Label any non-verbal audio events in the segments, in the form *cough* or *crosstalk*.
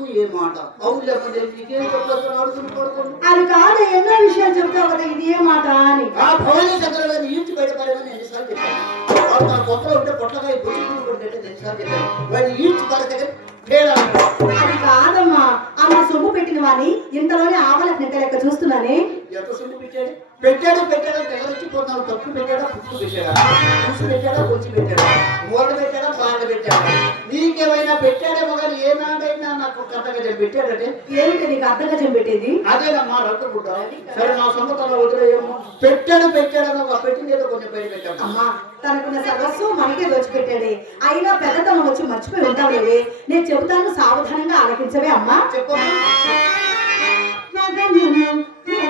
నీకు ఏ మాట అవును లేకపోతే నీకేం చెప్పలేదు ఆడుకుని పడుకోండి అది కాదు ఎన్నో విషయాలు చెప్తావు కదా ఇది ఏ మాట అని. ఆ భవానీ చంద్రబాబు ఈడ్చి బయటపడేమని ఎన్నిసార్లు చెప్పాను. వాడు నా పొట్టలో ఉంటే ఎన్నిసార్లు చెప్పాను. వాడిని ఈడ్చి అది కాదమ్మా అమ్మ సొమ్ము పెట్టిన వాని ఇంతలోనే ఆవలకు నింట లెక్క చూస్తున్నానే. ఎంత సొమ్ము పెట్టాడు? పెట్టాడు పెట్టాడు తెగరొచ్చిపోతున్నాడు తప్పు పెట్టాడా పుట్టు పెట్టాడా? పులుసు పెట్టాడా కొంచె పెట్టాడా? మూల పెట్టాడా బాగా పెట్టాడా? నీకేమైనా పెట్టాడేమో కానీ ఏనాడైనా నాకు కథగా పెట్టాడంటే? ఏమిటి నీకు అర్ధగజం పెట్టేది? అదేనమ్మా రొట్టె సరే నా సొంతలో వదిలేయమ్మా. పెట్టాడు పెట్టాడు ఒక పెట్టింది ఏదో కొంచెం బయట పెట్టాము అమ్మా తనకున్న సర్వస్సు మనకే దోచిపెట్టాడే. అయినా పెద్దతనం వచ్చి మర్చిపోయి ఉంటావులేవే నేను చెబుతాను సావధానంగా ఆలకించవే అమ్మా. చెప్పమ్మా. మగనును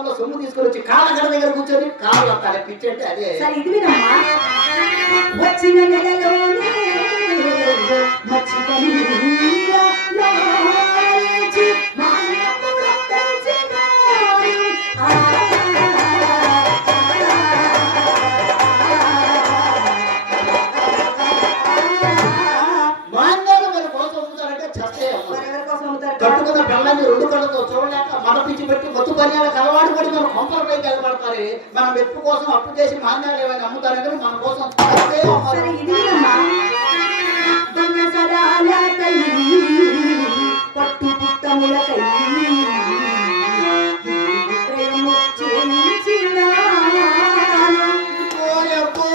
వెళ్ళి సొమ్ము తీసుకొని వచ్చి కాళ్ళ గడ దగ్గర కూర్చొని కాళ్ళు తల పిచ్చంటే అదే. సరే ఇది వచ్చిన నెలలో అప్పు చేసి మాన్యాలు ఏమైనా అమ్ముతారంటే మన కోసం పట్టు పుట్టములకై ప్రేమ చేయించినాను. ఓయబ్బో,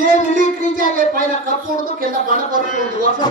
ఏ మిలిటరీ పైన కప్పకూడదు కింద బండ పడకూడదు వర్షం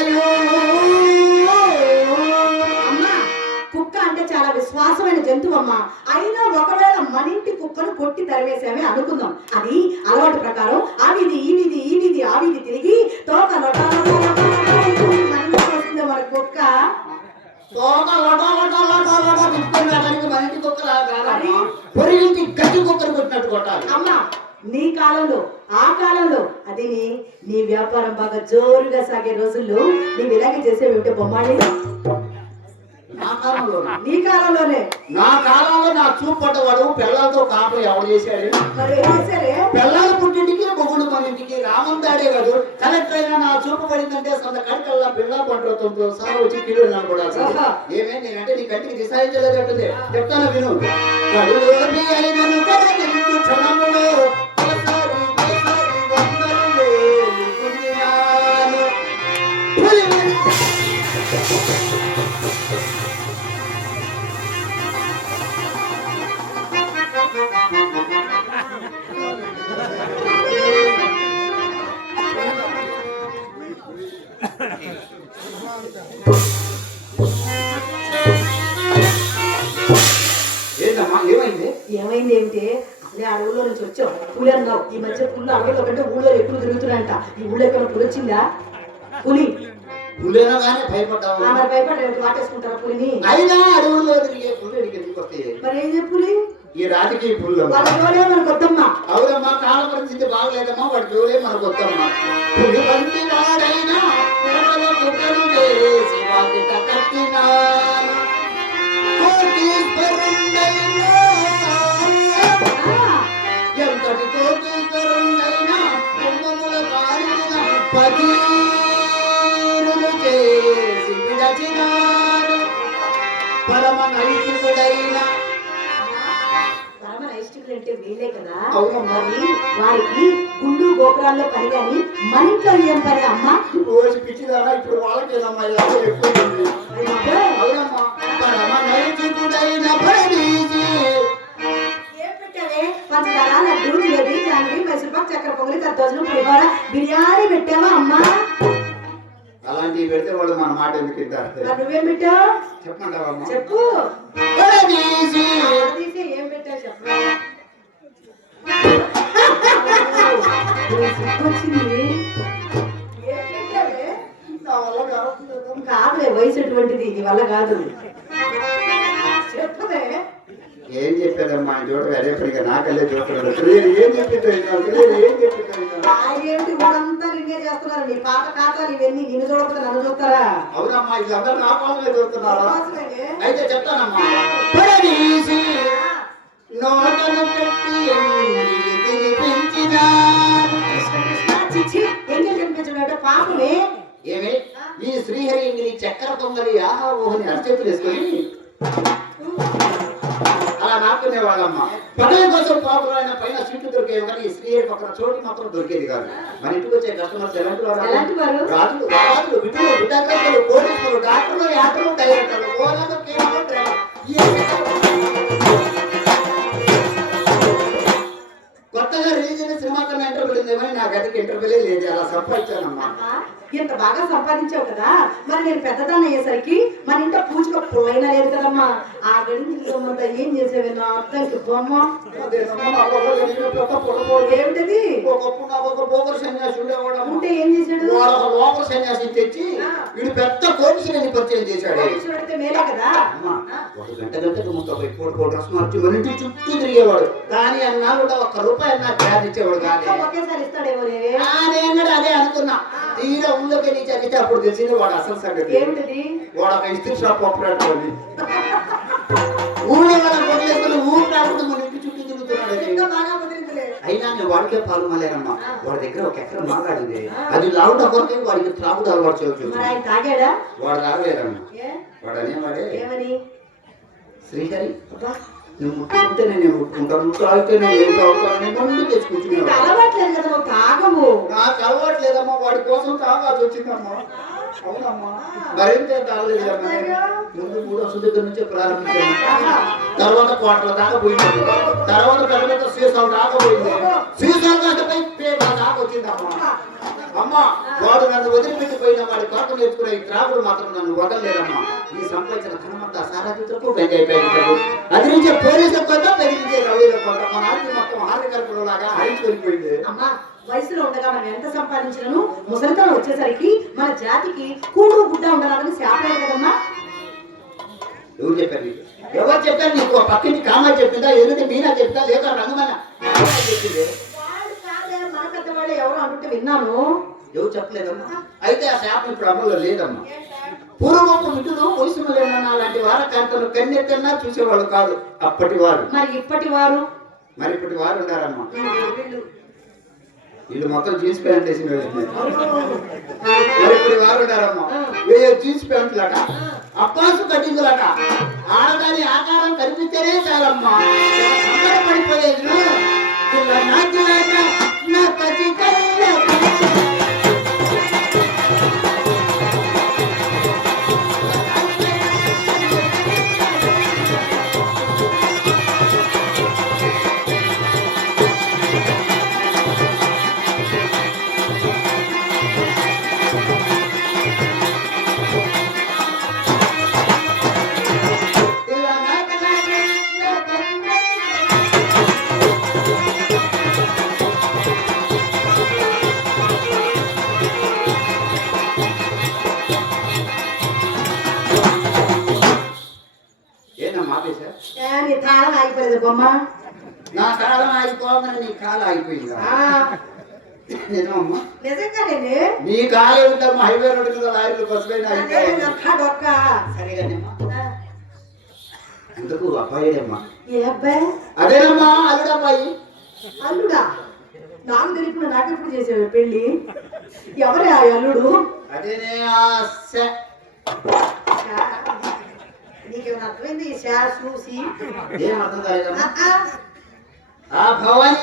శ్వాసమైన విశ్వాసమైన జంతువు అమ్మా అయినా ఒకవేళ మన ఇంటి కుక్కను కొట్టి తరివేసామే అనుకుందాం అది అలవాటు ప్రకారం అవిది ఈవిది ఈవిది ఆవిది తిరిగి తోక వస్తుంది మన కుక్క తోక లొట లొట మన ఇంటి కుక్క కాదమ్మా. పొరిగింటి గట్టి కుక్కను కొట్టినట్టు కొట్టాలి అమ్మా నీ కాలంలో ఆ కాలంలో అది నీ నీ వ్యాపారం బాగా జోరుగా సాగే రోజుల్లో నీవు ఇలాగే చేసేవి బొమ్మాడి నా కాలంలో నీ కాలంలోనే. నా కాలంలో నా చూపు పడ్డవాడు పిల్లలతో కాపులు ఎవడు చేశాడు? పిల్లల పుట్టింటికి మొగుడు మన ఇంటికి రామం దాడే కాదు కలెక్టర్ అయినా నా చూపు పడిందంటే సొంత కడికల్లా పిల్ల పంటతో సహా వచ్చి కిలో కూడా ఆహా. ఏమే నేనంటే నీ కంటికి దిశాయించలేదంటుంది చెప్తాను విను. వచ్చావు. పులి అన్నావు. ఈ మధ్య పుల్లు అడవుల్లో కంటే ఊళ్ళో ఎక్కువ తిరుగుతున్నాయంట. ఈ ఊళ్ళో ఎక్కడ పులి వచ్చిందా? పులి. పులేనా కానీ మరి వాటేసుకుంటారా పులిని? అయినా అడవుల్లో తిరిగే పుల్లు ఇక్కడికి ఎందుకు వస్తాయి? మరి ఏం చెప్పు పులి? ఈ రాజకీయ పుల్లు వాళ్ళ జోడే మనకు వద్దమ్మా అవునమ్మా కాల పరిస్థితి బాగలేదమ్మా వాడి జోలే మనకు వద్దమ్మా పులి వంటి వాడైనా పూటల ఎంతటి కోటీశ్వరుండైనా కుంభముల కాలిన పకీరులు చేసి విడచినాడు. పరమ నైతికుడైన పరమ నైష్టికులు అంటే వీళ్ళే కదా? అవునమ్మా. మరి వారికి గుళ్ళు గోపురాల్లో పని కానీ మన ఇంట్లో ఏం పని అమ్మా? రోజు పిచ్చిదానా ఇప్పుడు వాళ్ళకేనమ్మా ఎక్కువ దద్దోజనం పులిహోర బిర్యానీ పెట్టావా అమ్మా? అలాంటివి పెడితే వాళ్ళు మన మాట ఎందుకు మరి నువ్వేం పెట్టావు? చెప్పమంటావమ్మా చెప్పు. ఏం పెట్టావు చెప్పు. కాదులే వయసు ఎటువంటిది? ఇది వల్ల కాదు. ఏం చెప్పాడమ్మా ఆయన చోట అదే పనిగా నాకల్లే చూస్తున్నాడు. తెలియదు. ఏం ఏంటి నిన్నే చేస్తున్నారు? నీ పాత ఖాతాలు ఇవన్నీ నిన్ను చూడకపోతే నన్ను చూస్తారా? అవునమ్మా వీళ్ళందరూ నా కోసమే చూస్తున్నారా? కోసమేనే. అయితే చెప్తానమ్మా. నోటను పెట్టి ఎంగిలి పాపమే ఏమి ఈ శ్రీహరి చక్కెర పొంగలి ఆహా ఓహని అరచేతులు వేసుకొని నాకునే వాళ్ళమ్మ పదవి కోసం పాపులైన పైన సీట్లు దొరికేవి కానీ ఈ శ్రీహరి పక్కన చోటు మాత్రం దొరికేది కాదు. మన ఇంటికి వచ్చే కస్టమర్స్ ఎలాంటి వారు? రాజులు రాజులు విధులు పోలీసులు డాక్టర్లు యాత్రలు డైరెక్టర్లు కేవలం కొత్తగా రిలీజ్ అయిన సినిమా కన్నా ఇంటర్వ్యూ ఉందేమని నా గదికి ఇంటర్వ్యూలే లేదు. అలా సంపాదించానమ్మా. ఇంత బాగా సంపాదించావు కదా. మరి నేను పెద్దదాన్ని అయ్యేసరికి మన ఇంట్లో పూజకు పుల్లైనా లేదు కదమ్మా. ఆ గడిమంతా ఏం చేసేవి నా అర్థంకి బొమ్మ. ఏమిటది? ఒకప్పుడు నాకు ఒక బోకర్ సన్యాసి ఉండేవాడు ఉంటే ఏం చేశాడు? వాడు ఒక సన్యాసి తెచ్చి వీడు పెద్ద కోటీశ్వరుని పరిచయం చేశాడు. మేలే కదా? అమ్మా, ఒక గంట గంటకు ముప్పై కోటి కోటి డ్రెస్ మార్చి మన ఇంటి చుట్టూ తిరిగేవాడు. కానీ అన్నా కూడా ఒక్క రూపాయి నాకు క్యాష్ ఇచ్చేవాడు కానీ ఒకేసారి ఇస్తాడేమో నేను అదే అనుకున్నా. తీరా ఊళ్ళోకి వెళ్ళి చదివితే అప్పుడు తెలిసింది వాడు అసలు సంగతి. వాడు ఒక ఇస్త్రీ షాప్ ఆపరేటర్ అని *laughs* ఊళ్ళో వాళ్ళ కొట్టలేసుకుని ఊరు రాకుండా మన ఇంటి చుట్టూ తిరుగుతున్నాడు అది. ఇంకా బాగా కుదిరిందిలే అయినా నేను వాడికే పాలు మాలేనమ్మా. వాడి దగ్గర ఒక ఎకరం మాట్లాడింది అది లావుట కొరకే వాడికి త్రాగుడు అలవాటు చేయవచ్చు వాడు రాగలేదమ్మా ఏ? వాడు అనేవాడే. శ్రీహరి నువ్వు ముట్టుకుంటేనే నేను ముట్టుకుంటాను నువ్వు తాగితేనే నేను తాగుతాను నేను ముందు తెచ్చుకుంటున్నాను అలవాట్లేదు కదా తాగవు. నాకు అలవాట్లేదమ్మా. వాడి కోసం తాగాల్సి వచ్చిందమ్మా. మరింత ముందు మూడో దగ్గర నుంచే ప్రారంభించాను తర్వాత కోటల దాకా పోయింది. తర్వాత పెద్ద పెద్ద సీసాలు దాకా పోయింది. సీసాలు దాకా పోయి దాకా వచ్చిందమ్మా. అమ్మ వాడు నన్ను వదిలిపెట్టిపోయిన వాడి కోట నేర్చుకునే త్రాగుడు మాత్రం నన్ను వదలలేదమ్మా. ఈ సంపాదించిన ధనమంతా సారాధించకు బెంగ అయిపోయింది అది నుంచే పోలీసుల కొంత బెదిరించే రౌడీల కొంత. మన ఆస్తి మొత్తం హారికల్పలో లాగా హరించి వెళ్ళిపోయింది అమ్మా వయసులో ఉండగా మనం ఎంత సంపాదించినను? ముసలితనం వచ్చేసరికి మన జాతికి కూడు గుడ్డ ఉండాలని శాపలేదు కదమ్మా. ఎవరు చెప్పారు నీకు? ఎవరు చెప్పారు నీకు? పక్కింటి కామా చెప్పిందా? ఎదుటి మీనా చెప్తా లేదా రంగమైన? చెప్పింది వాడు కాదే మన పెద్దవాళ్ళు ఎవరు అంటుంటే విన్నాను. ఎవరు చెప్పలేదమ్మా? అయితే ఆ శాపం ఇప్పుడు అమల్లో లేదమ్మా. పూర్వపు మిటులు వయసులు లేనన్నా లాంటి వార కాంతలు కన్నెత్తన్నా చూసేవాళ్ళు కాదు అప్పటి వారు. మరి ఇప్పటి వారు? మరి ఇప్పటి వారు ఉన్నారమ్మా. వీళ్ళు. మొత్తం జీన్స్ ప్యాంట్ వేసిన మరి ఇప్పుడు వారు ఉన్నారమ్మా. ఏ జీన్స్ ప్యాంట్లట? అబ్బాసు కటింగులట. ఆడదాని ఆకారం కనిపిస్తేనే చాలమ్మా. సంబర పడిపోయేది ఇలా నాకులాట నా నీ కాలం ఏమిటమ్మా హైవే రోడ్డు మీద లారీలు ఒక్క సరేగానమ్మా ఎందుకు అబ్బాయిడమ్మా ఏ అబ్బాయి? అదేనమ్మా అల్లుడబ్బాయి. అల్లుడా? నాకు తెలియకుండా నాకెప్పుడు చేసావు పెళ్ళి? ఎవరే ఆ అల్లుడు? అదేనే నీకేమైనా అర్థమైంది? చూసి ఏం అర్థం కాలేదమ్మా? ఆ, భవానీ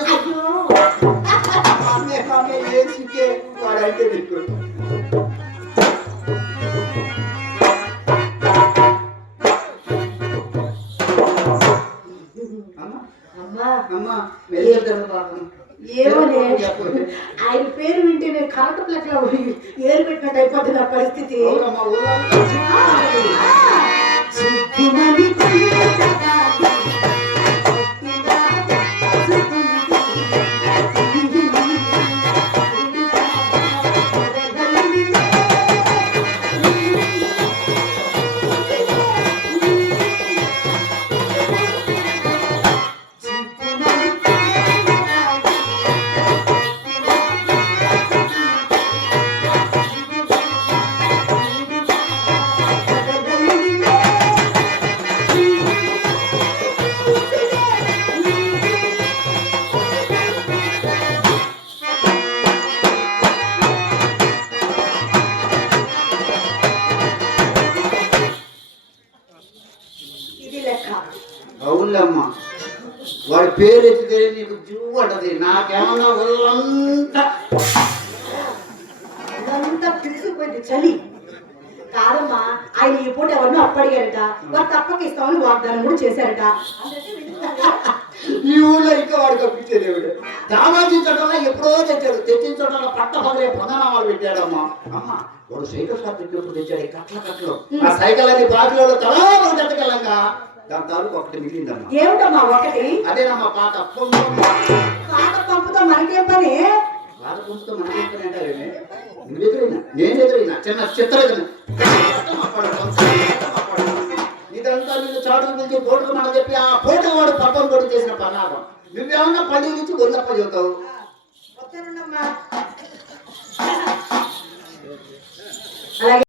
ఏ వాడైతే నీకు చెప్పు. ఆయన పేరు వింటే నేను కరెంటు ప్లక్లో ఏరు పెట్టినట్టు అయిపోతుంది నా పరిస్థితి. అవునులేమ్మా వాడి పేరు ఎత్తితే నీకు అంటది నాకేమన్నా ఒళ్ళంతా పిలిచిపోయింది చలి. కాదమ్మా ఆయన ఈ పూట ఎవరినో అప్పడిగారట వారు తప్పక ఇస్తామని వాగ్దానం కూడా చేశారట? *laughs* ఈ ఊళ్ళో ఇంకా వాడికి అప్పించేది ఏమిటి దామాజించడంలో ఎప్పుడో తెచ్చాడు. తెచ్చించడంలో పట్ట పగలే పొందనామాలు పెట్టాడమ్మా. అమ్మ వాడు సైకిల్ షాప్ ఎప్పుడు తెచ్చాడు కట్ల కట్టలు. ఆ సైకిల్ అని బాకిలో తలా ఉండటకెళ్ళంగా దాని తాలూకు ఒకటి మిగిలిందమ్మా. ఏమిటమ్మా ఒకటి? అదేనమ్మా పాత పొందమ్మ పాత పంపుతో మనకేం పని? మనకి? నువ్వు ఎదురైనా? నేను ఎదురైనా? చిన్న చిత్ర ఇదంతా నిన్ను చాటుకు పిలిచి పోటుకు మనం చెప్పి ఆ పోటు వాడు పట్టం కొడు చేసిన పన్నాగం. నువ్వేమన్నా పల్లి నుంచి గొల్లప్ప చెబుతావు? అలాగే.